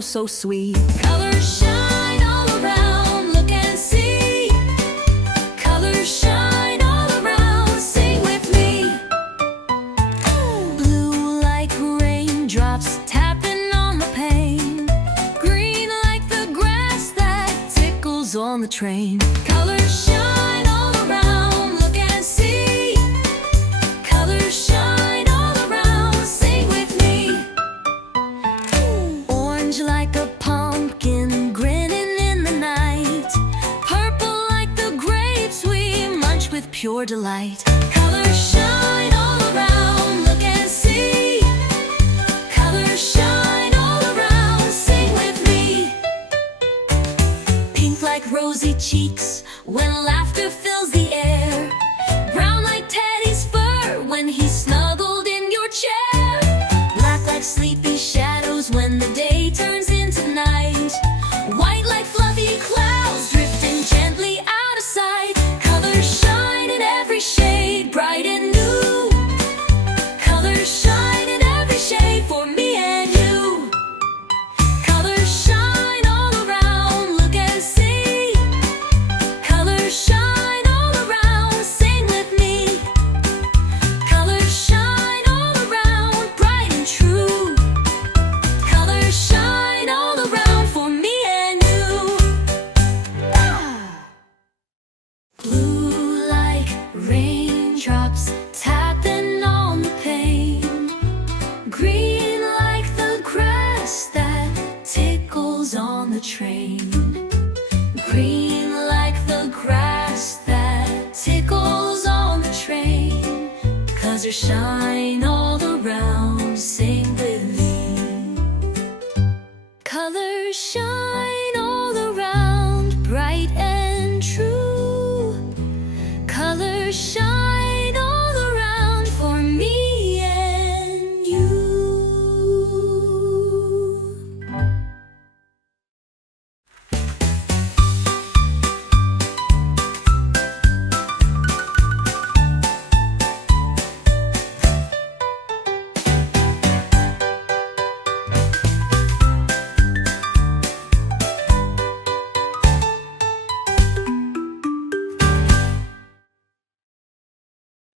so sweet. Colors shine all around, look and see. Colors shine all around, sing with me. Blue like raindrops tapping on the pane. Green like the grass that tickles on the train. Colors shine all around, look and see. Colors shine all around, sing with me. Orange like a pumpkin grinning in the night. Purple like the grapes we munch with pure delight. Colors shine all around, look and see. Colors shine all around, sing with me. Pink like rosy cheeks when laughter fills the air. Brown like Teddy's fur when he's snuggled in your chair. Black like sleepy shadows when the day turns into night. White like fluffy clouds drifting gently out of sight. Colors shine in every shade, bright and new. Colors shine in every shade for me and you. Colors shine all around, look and see. Colors shine all around, sing with me. Colors shine all around, bright and true. Colors shine all around for me and you. Blue like raindrops tapping on the pane. Green like the grass that tickles on the train. Green like the grass that tickles on the train. Colors shine all around, sing with me. Colors shine